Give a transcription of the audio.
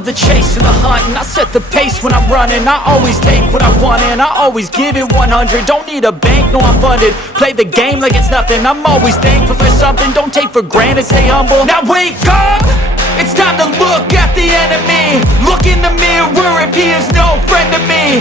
love the chase and the hunt, and I set the pace when I'm running. I always take what I want and I always give it 100. Don't need a bank, no I'm funded. Play the game like it's nothing. I'm always thankful for something. Don't take for granted, stay humble. Now wake up! It's time to look at the enemy. Look in the mirror if he is no friend to me.